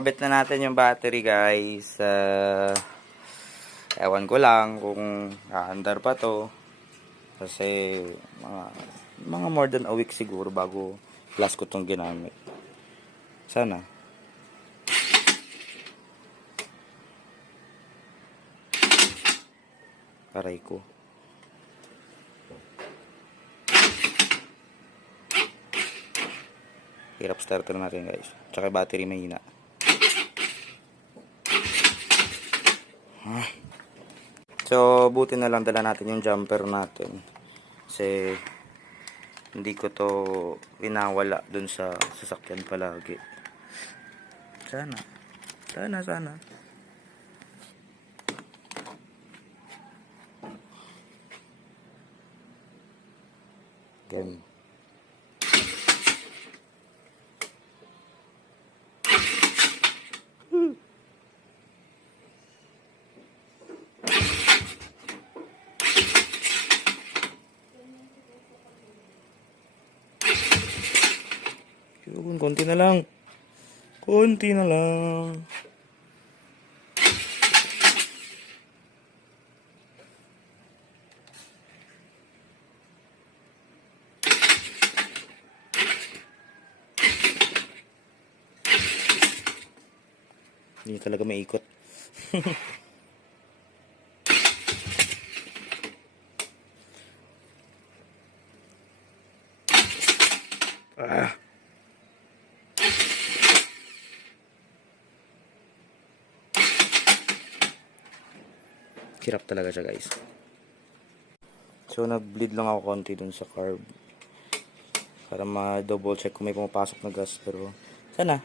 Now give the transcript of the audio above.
nakabit na natin yung battery guys. Ewan ko lang kung aandar pa to. Kasi mga more than a week siguro bago last ko tong ginamit. Sana. Aray ko. Hirap starter natin guys. Tsaka battery mahina. So, buti na lang dala natin yung jumper natin. Kasi, hindi ko to winawala dun sa sasakyan palagi. Sana. Sana. Game. Yun, konti na lang. Konti na lang. Hindi talaga maikot. Ah. Hirap talaga siya guys. So nag-bleed lang ako konti dun sa carb. Para ma-double check kung may pumapasok na gas. Pero sana.